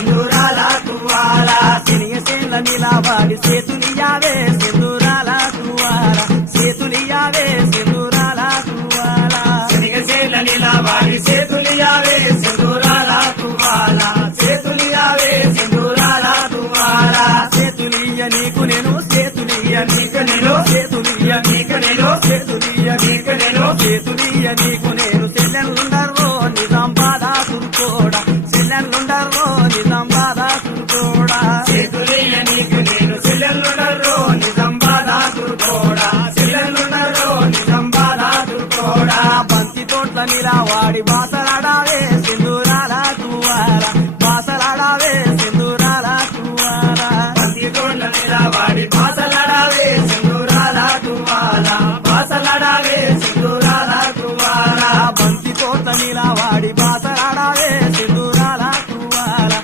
సింధూరాల తువ్వాల శనిగసేన్ల నిలబడి చేతులియావే సింధూరాల తువ్వాల చేతులియావే సింధూరాల తువ్వాల శనిగసేల నిలబడి చేతులియావే సింధూరాల తువ్వాల చేతులియావే సింధూరాల తువ్వాల చేతులియ నీకు నేను చేతులియ నీకు నేను చేతులియ నీకు నేను చేతులియ నీకు నేను చేతులియ నీకు నేను చెల్లెలుండర్రో నిజాం బాధా తురుకోడా చెల్లెలుండర్రో నిజాం బాధా తురుకోడా చేతులియ నీకు నేను చెల్లెలుండర్రో నిజాం బాధా తురుకోడా చెల్లెలుండర్రో నిజాం బాధా తురుకోడా బంతి తోట్ల నిలవాడి బాట